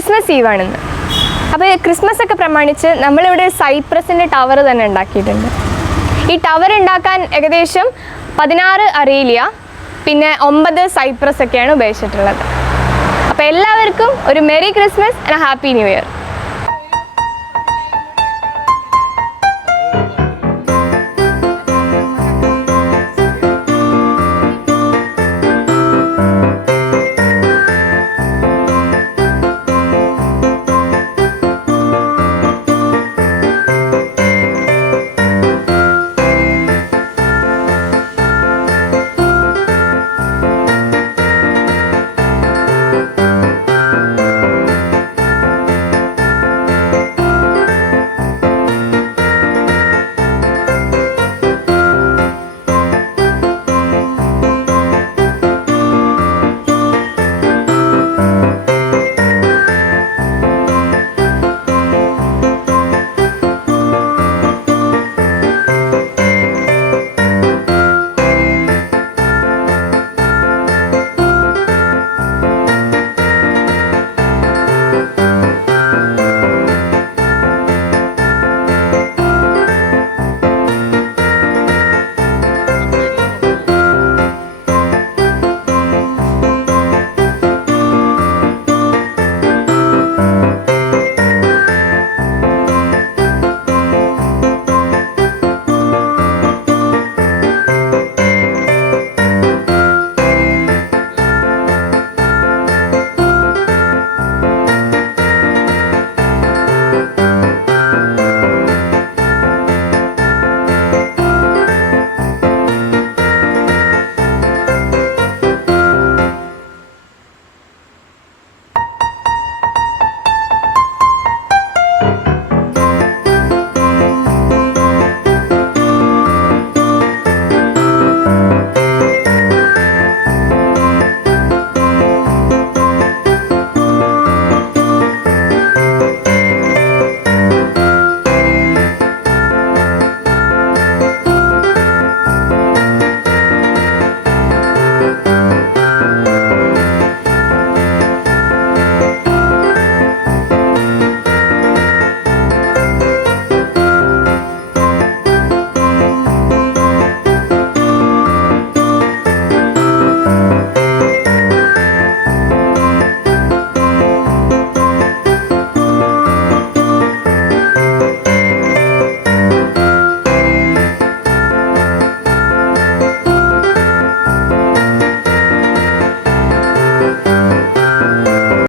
Christmas eve ആണെന്ന് അപ്പോൾ Christmas ഒക്കെ പ്രമാണിച്ച് നമ്മളിവിടെ സൈപ്രസിന്റെ ടവർ തന്നെ ഉണ്ടാക്കിയിട്ടുണ്ട്. ഈ ടവർ ഉണ്ടാക്കാൻ ഏകദേശം പതിനാറ് അറീലിയ പിന്നെ ഒമ്പത് സൈപ്രസ് ഒക്കെയാണ് ഉപയോഗിച്ചിട്ടുള്ളത്. അപ്പോൾ എല്ലാവർക്കും ഒരു merry Christmas and happy new year